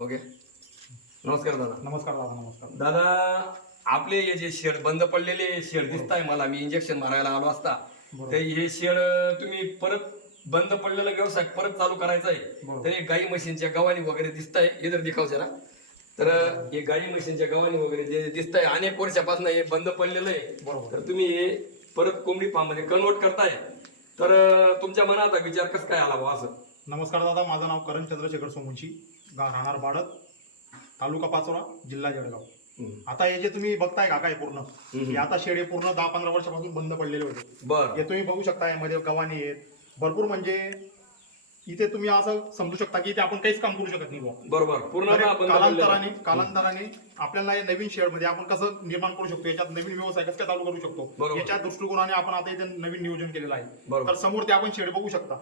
Okay. नमस्कार दादा. नमस्कार दादा. नमस्कार दादा, आपले हे जे शेड बंद पडलेले शेड दिसत आहे मला, मी इंजेक्शन मारायला आलो असता तर हे शेड तुम्ही परत बंद पडलेला व्यवसाय परत चालू करायचा आहे. तर हे गाई म्हशींच्या गव्हाणी वगैरे दिसत आहे, इधर दिखाव जरा. तर हे गाई म्हशींच्या गव्हाणी वगैरे जे दिसत आहे अनेक वर्षापासून हे बंद पडलेलं आहे. तर तुम्ही हे परत कोंबडी फार्म मध्ये कन्वर्ट करताय, तर तुमच्या मनात विचार कसं काय आला बा असं? नमस्कार दादा, माझं नाव करण चंद्रशेखर सोमुंची, राहणार बाळद, तालुका पाचोरा, जिल्हा जळगाव. आता हे जे तुम्ही बघताय का काय पूर्ण हे आता शेड हे पूर्ण 10-15 वर्षापासून बंद पडलेले होते. हे तुम्ही बघू शकता, यामध्ये गव्हाणी आहेत भरपूर. म्हणजे इथे तुम्ही असं समजू शकता की इथे आपण काहीच काम करू शकत नाही. बरोबर. पूर्ण कालांतराने आपल्याला या नवीन शेड मध्ये आपण कसं निर्माण करू शकतो, याच्यात नवीन व्यवसाय कसं काय चालू करू शकतो, याच्या दृष्टिकोनाने आपण आता इथे नवीन नियोजन केलेलं आहे. तर समोर ते आपण शेड बघू शकता.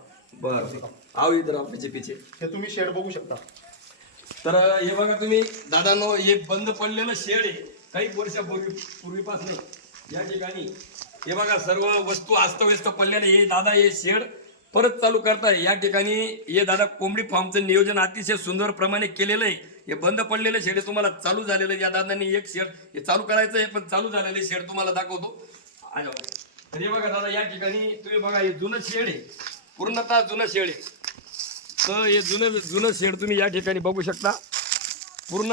आओ इधर आपल्या पीछे हे तुम्ही शेड बघू शकता. तर हे बघा तुम्ही दादांनो, हे बंद पडलेलं शेड आहे काही वर्षापूर्वीपासून. या ठिकाणी हे बघा सर्व वस्तू अस्तव्यस्त पडलेले. हे दादा हे शेड परत चालू करताय. या ठिकाणी हे दादा कोंबडी फार्मचं नियोजन अतिशय सुंदर प्रमाणे केलेलं आहे. हे बंद पडलेलं शेड तुम्हाला चालू झालेलं आहे. या दादांनी एक शेड हे चालू करायचं आहे, पण चालू झालेले शेड तुम्हाला दाखवतो. तर हे बघा दादा, या ठिकाणी तुम्ही बघा हे जुनं शेड आहे, पूर्णतः जुनं शेड आहे. तर हे जुनं शेड तुम्ही या ठिकाणी बघू शकता. पूर्ण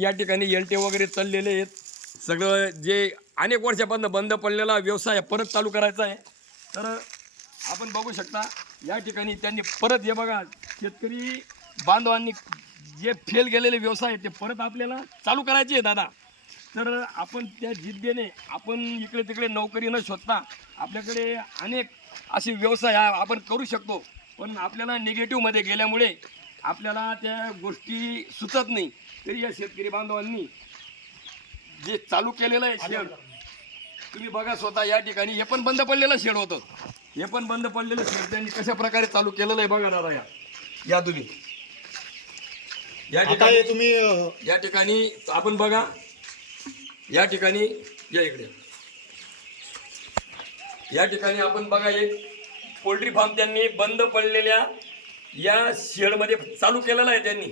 या ठिकाणी एलटे वगैरे चाललेले आहेत. सगळं जे अनेक वर्षापासून बंद पडलेला व्यवसाय परत चालू करायचा आहे. तर आपण बघू शकता या ठिकाणी त्यांनी परत, हे बघा शेतकरी बांधवांनी जे फेल गेलेले व्यवसाय ते परत आपल्याला चालू करायचे आहे दादा. तर आपण त्या जिद्दीने आपण इकडे तिकडे नोकरी न शोधता आपल्याकडे अनेक असे व्यवसाय आपण करू शकतो. पण आपल्याला निगेटिव्हमध्ये गेल्यामुळे आपल्याला त्या गोष्टी सुचत नाही. तरी या शेतकरी बांधवांनी जे चालू केलेलं आहे शेड तुम्ही बघा स्वतः. या ठिकाणी हे पण बंद पडलेलं शेड होतं. हे पण बंद पडलेलं शेड त्यांनी कशा प्रकारे चालू केलेलं आहे बघा दादा. या तुम्ही या ठिकाणी आपण बघा, या ठिकाणी या इकडे या ठिकाणी आपण बघा एक पोल्ट्री फार्म त्यांनी बंद पडलेल्या या शेडमध्ये चालू केलेला आहे त्यांनी.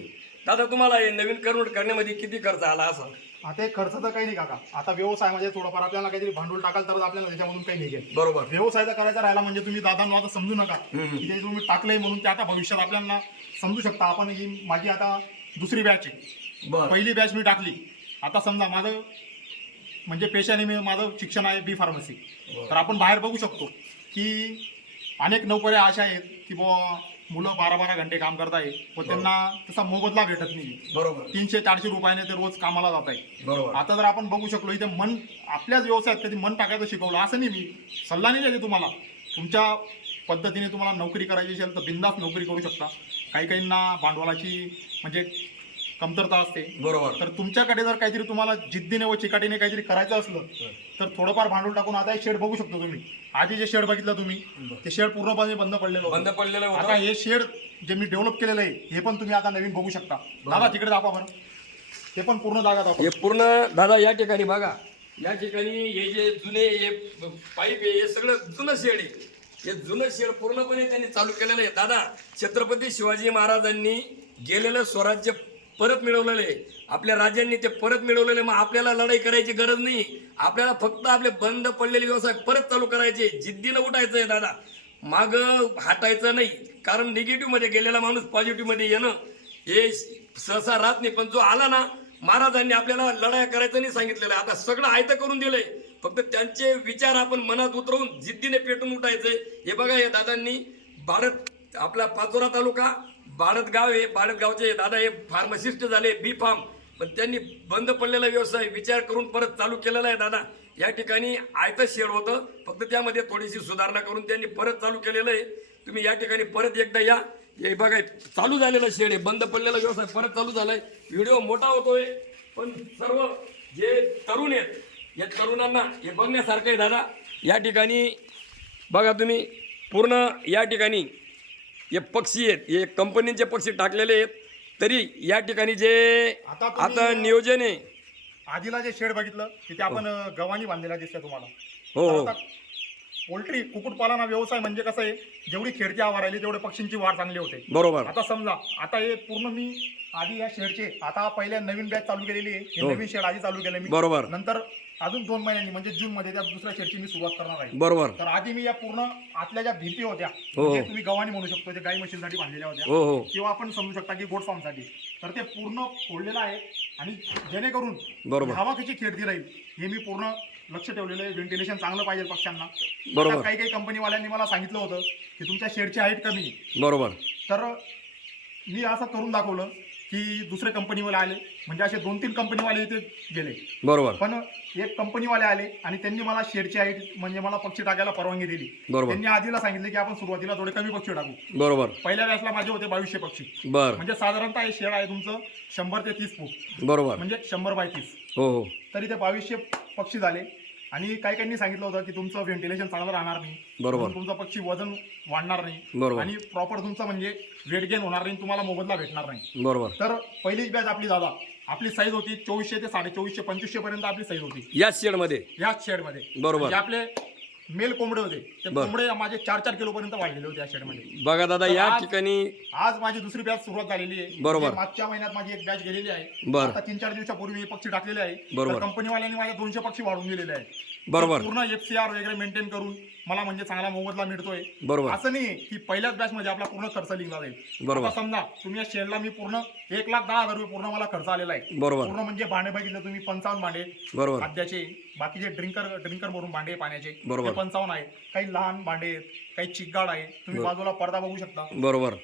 दादा, तुम्हाला हे नवीन कन्वर्ट करण्यामध्ये किती खर्च आला असं? आता खर्च तर काही नाही काका. आता व्यवसायामध्ये थोडंफार आपल्याला काहीतरी भांडवल टाकाल तर आपल्याला त्याच्यामधून काही निघेल. बरोबर. व्यवसायाचा करायचा राहिला म्हणजे तुम्ही दादांना आता समजू नका की ते तुम्ही टाकलंय म्हणून ते आता भविष्यात आपल्याला समजू शकता. आपण ही माझी आता दुसरी बॅच आहे. पहिली बॅच मी टाकली. आता समजा माझं म्हणजे पेशाने माझं शिक्षण आहे बी फार्मसी. तर आपण बाहेर बघू शकतो की अनेक नोकऱ्या अशा आहेत की बुवा मुलं 12-12 घंटे काम करताय पण त्यांना तसा मोबदला भेटत नाही. बरोबर. 300-400 रुपयाने ते रोज कामाला जात आहे. बरोबर. आता जर आपण बघू शकलो इथे मन आपल्याच व्यवसायात कधी मन टाकायचं शिकवलं असं नाही. मी सल्ला नाही द्यायचे तुम्हाला. तुमच्या पद्धतीने तुम्हाला नोकरी करायची असेल तर बिंदास नोकरी करू शकता. काही काहींना भांडवलाची म्हणजे कमतरता असते. बरोबर. तर तुमच्याकडे जर काहीतरी तुम्हाला जिद्दीने व चिकाटीने काहीतरी करायचं असलं तर थोडंफार भांडवल टाकून आता एक शेड बघू शकतो तुम्ही. आधी जे शेड बघितलं तुम्ही ते शेड पूर्णपणे बंद पडलेलं होतं. आता हे शेड जे मी डेव्हलप केलेलं आहे हे पण तुम्ही आता नवीन बघू शकता. दादा तिकडे दाखवा बरं. हे पण पूर्ण जागा दाखवा. हे पूर्ण दादा या ठिकाणी बघा. या ठिकाणी हे जे जुने हे पाईप आहे हे सगळं जुनं शेड आहे. हे जुनं शेड पूर्णपणे त्यांनी चालू केलेलं आहे. दादा, छत्रपती शिवाजी महाराजांनी गेलेलं स्वराज्य परत मिळवलेले, आपल्या राज्यांनी ते परत मिळवलेले. मग आपल्याला लढाई करायची गरज नाही. आपल्याला फक्त आपले बंद पडलेले व्यवसाय परत चालू करायचे. जिद्दीनं उठायचं आहे दादा, माग हटायचं नाही. कारण निगेटिव्हमध्ये गेलेला माणूस पॉझिटिव्हमध्ये येणं हे सहसा राहत नाही. पण जो आला ना, महाराजांनी आपल्याला लढाई करायचं नाही सांगितलेलं आहे. आता सगळं आयतं करून दिलंय. फक्त त्यांचे विचार आपण मनात उतरवून जिद्दीने पेटून उठायचंय. हे बघा, या दादांनी बाळद, आपला पाचोरा तालुका बाळद गाव आहे. बाळद गावचे दादा हे फार्मासिस्ट झाले, बी फार्म. पण त्यांनी बंद पडलेला व्यवसाय विचार करून परत चालू केलेला आहे दादा. या ठिकाणी आयतं शेड होतं, फक्त त्यामध्ये थोडीशी सुधारणा करून त्यांनी परत चालू केलेलं आहे. तुम्ही या ठिकाणी परत एकदा या. हे बघा चालू झालेलं शेड आहे, बंद पडलेला व्यवसाय परत चालू झालाय. व्हिडिओ मोठा होतोय पण सर्व जे तरुण आहेत या तरुणांना हे बघण्यासारखं आहे दादा. या ठिकाणी बघा तुम्ही पूर्ण या ठिकाणी हे पक्षी आहेत, हे कंपनीचे पक्षी टाकलेले आहेत. तरी या ठिकाणी जे आता नियोजन आहे, आधीला जे शेड बघितलं तिथे आपण गव्हाणी बांधलेला दिसतंय तुम्हाला. हो. पोल्ट्री कुक्कुटपालन हा व्यवसाय म्हणजे कसं आहे, जेवढी खेळती हवा राहिली तेवढे पक्षींची वाढ चांगली होते. बरोबर. आता समजा आता हे पूर्ण मी आधी या शेडचे आता पहिल्या नवीन बॅच चालू केलेली आहे. हे नवीन शेड आधी चालू केलं मी. बरोबर. नंतर अजून 2 महिन्यांनी म्हणजे जून मध्ये त्या दुसऱ्या शेडची मी सुरुवात करणार आहे. बरोबर. तर आधी मी या पूर्ण आतल्या ज्या भिंती होत्या म्हणजे तुम्ही गव्हाणी म्हणू शकतो, ते गाई म्हशींसाठी बांधलेल्या होत्या किंवा आपण समजू शकता की गोट फार्म साठी, तर ते पूर्ण फोडलेलं आहे. आणि जेणेकरून हवा कशी खेळती राहील हे मी पूर्ण लक्ष ठेवलेलं आहे. व्हेंटिलेशन चांगलं पाहिजे पक्ष्यांना. बरोबर. काही काही कंपनीवाल्यांनी मला सांगितलं होतं की तुमच्या शेडची हाईट कमी आहे. बरोबर. तर मी असं करून दाखवलं की दुसरे कंपनीवाले आले, म्हणजे असे 2-3 कंपनीवाले इथे गेले. बरोबर. पण एक कंपनीवाले आले आणि त्यांनी मला शेडची हाईट म्हणजे मला पक्षी टाकायला परवानगी दिली. त्यांनी आधीला सांगितलं की आपण सुरुवातीला थोडे कमी पक्षी टाकू. बरोबर. पहिल्या बॅचला माझे होते 2200 पक्षी. म्हणजे साधारणतः हे शेड आहे तुमचं 100 ते 30 फूट. बरोबर. म्हणजे 100 बाय 30. हो. तरी ते 2200 पक्षी झाले. आणि काही सांगितलं होतं की तुमचं व्हेंटिलेशन चांगलं राहणार नाही. बरोबर. तुमचा पक्षी वजन वाढणार नाही. बरोबर. आणि प्रॉपर तुमचं म्हणजे वेट गेन होणार नाही, तुम्हाला मोबदला भेटणार नाही. बरोबर. तर पहिलीच बॅच आपली दादा आपली साईज होती 2400 ते 2450 2500 पर्यंत आपली साईज होती याच शेडमध्ये. बरोबर. आपले मेल कोंबडे होते, ते कोंबडे माझे 4-4 किलो पर्यंत वाढलेले होते या शेडमध्ये. बघा दादा, या ठिकाणी आज माझी दुसरी बॅच सुरुवात झालेली आहे. बरोबर. मागच्या महिन्यात माझी एक बॅच गेलेली आहे. आता 3-4 दिवसापूर्वी पक्षी टाकलेले आहे. बरोबर. कंपनीवाल्यांनी माझ्या 200 पक्षी वाढवून दिलेले आहेत. बरोबर. पूर्ण FCR वगैरे मेंटेन करून मला म्हणजे चांगला मोबदला मिळतोय. बरोबर. असं नाही की पहिल्याच बॅच मध्ये आपला पूर्ण खर्च निघला जाईल. बरोबर. समजा तुम्ही या शेडला मी पूर्ण 1,10,000 रुपये पूर्ण मला खर्च आलेला आहे. बरोबर. पूर्ण म्हणजे भांडे बघितलं तुम्ही 55 भांडे. बरोबर. खाद्याचे बाकीचे ड्रिंकर भरून भांडे पाण्याचे 55 आहेत. काही लहान भांडे, काही चिकगाड आहे. तुम्ही बाजूला पडदा बघू शकता. बरोबर.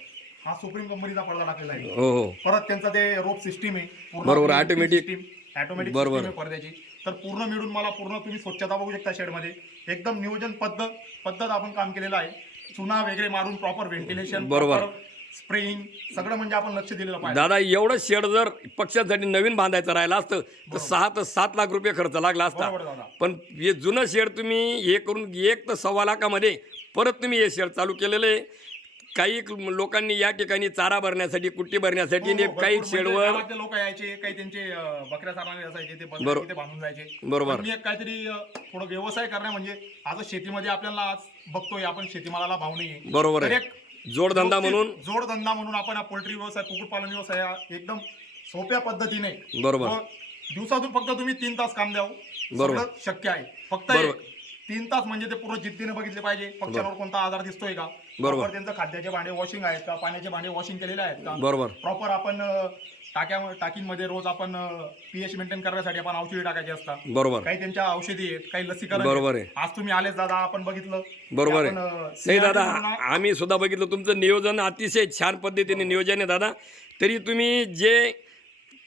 हा सुप्रीम कंपनीचा पडदा टाकलेला आहे. हो. परत त्यांचा ते रोप सिस्टीम आहे. बरोबर. ऑटोमॅटिक पडद्याची. तर पूर्ण मिळून मला पूर्ण तुम्ही स्वच्छता बघू शकता शेडमध्ये. एकदम नियोजन पद्धत आपण काम केलेलं आहे. चुना वगैरे मारून प्रॉपर व्हेंटिलेशन, बरोबर, स्प्रेइंग सगळं म्हणजे आपण लक्ष दिलेलं पाहिजे. दादा, एवढं शेड जर पक्ष्यांसाठी नवीन बांधायचं राहिलं असतं तर 6 ते 7 लाख रुपये खर्च लागला असता. पण हे जुनं शेड तुम्ही हे करून 1 ते 1.25 लाखामध्ये परत तुम्ही हे शेड चालू केलेलं आहे. काही लोकांनी या ठिकाणी चारा भरण्यासाठी, कुट्टी भरण्यासाठी काही शेडवर लोक यायचे, काही त्यांचे बकऱ्या चारणारे असायचे, ते बांधून जायचे. बरोबर. मी काहीतरी थोडं व्यवसाय करण्या म्हणजे आता शेतीमध्ये आपल्याला आज बघतोय आपण शेतीमालाला भाव नाही. बरोबर. एक जोडधंदा म्हणून आपण पोल्ट्री व्यवसाय, कुक्कुटपालन व्यवसाय एकदम सोप्या पद्धतीने, बरोबर, दिवसातून फक्त तुम्ही 3 तास काम द्यावं. बरोबर. शक्य आहे. फक्त 3 तास म्हणजे ते पूर्ण जिद्दीने बघितले पाहिजे. पक्ष्यांवर कोणता आजार दिसतोय का, बरोबर, त्यांचं खाद्याचे भांडे वॉशिंग आहेत का, पाण्याचे भांडे वॉशिंग केलेले आहेत का, बरोबर, प्रॉपर आपण टाकीमध्ये रोज आपण pH मेंटेन करण्यासाठी आपण औषधी टाकायची असतात. बरोबर. काही त्यांच्या औषधी आहेत, काही लसीकरण. बरोबर आहे. आज तुम्ही आलेच दादा, आपण बघितलं. बरोबर आहे. नाही दादा, आम्ही सुद्धा बघितलं तुमचं नियोजन अतिशय छान पद्धतीने नियोजन आहे दादा. तरी तुम्ही जे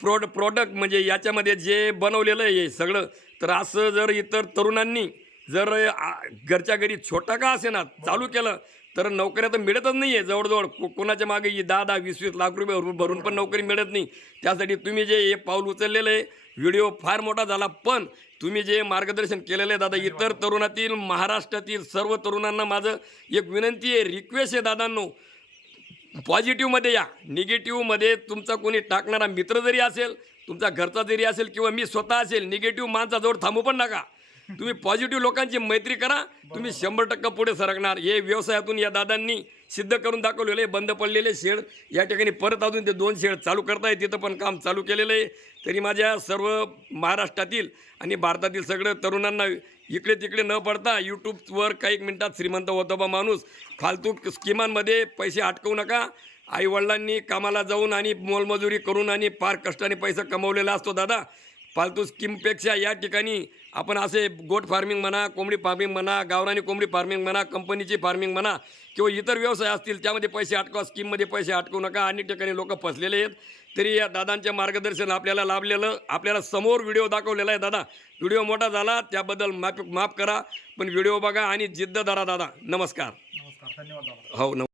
प्रोडक्ट म्हणजे याच्यामध्ये जे बनवलेलं आहे सगळं, तर असं जर इतर तरुणांनी जर घरच्या घरी छोटा का असे ना चालू केलं तर नोकऱ्या तर मिळतच नाही आहे. जवळजवळ कोणाच्या मागे 10-10, 20-20 लाख रुपये भरून पण नोकरी मिळत नाही. त्यासाठी तुम्ही जे हे पाऊल उचललेलं आहे, व्हिडिओ फार मोठा झाला, पण तुम्ही जे मार्गदर्शन केलेलं आहे दादा, इतर तरुणातील, महाराष्ट्रातील सर्व तरुणांना माझं एक विनंती आहे, रिक्वेस्ट आहे दादांनो, पॉझिटिव्हमध्ये या. निगेटिव्हमध्ये तुमचा कोणी टाकणारा मित्र जरी असेल, तुमचा घरचा जरी असेल किंवा मी स्वतः असेल, निगेटिव्ह माणसाजवळ थांबू पण नका. तुम्ही पॉझिटिव्ह लोकांची मैत्री करा, तुम्ही 100% पुढे सरकणार. हे व्यवसायातून या दादांनी सिद्ध करून दाखवलेले. बंद पडलेले शेड या ठिकाणी परत अजून ते 2 शेड चालू करताय, तिथं पण काम चालू केलेलं आहे. तरी माझ्या सर्व महाराष्ट्रातील आणि भारतातील सगळं तरुणांना इकडे तिकडे न पडता यूट्यूबवर काही मिनिटात श्रीमंत होतो बा माणूस, फालतू स्कीमांमध्ये पैसे अटकवू नका. आईवडिलांनी कामाला जाऊन आणि मोलमजुरी करून आणि फार कष्टाने पैसा कमवलेला असतो दादा. फालतू स्कीमपेक्षा या ठिकाणी आपण असे गोट फार्मिंग म्हणा, कोंबडी फार्मिंग म्हणा, गावरानी कोंबडी फार्मिंग म्हणा, कंपनीची फार्मिंग म्हणा किंवा इतर व्यवसाय असतील त्यामध्ये पैसे अटकवा, स्कीममध्ये पैसे अटकवू नका. अनेक ठिकाणी लोक फसलेले आहेत. तरी या दादांचे मार्गदर्शन आपल्याला लाभलेलं, आपल्याला समोर व्हिडिओ दाखवलेला आहे दादा. व्हिडिओ मोठा झाला त्याबद्दल माफ करा, पण व्हिडिओ बघा आणि जिद्द धरा दादा. नमस्कार. धन्यवाद दादा. हो.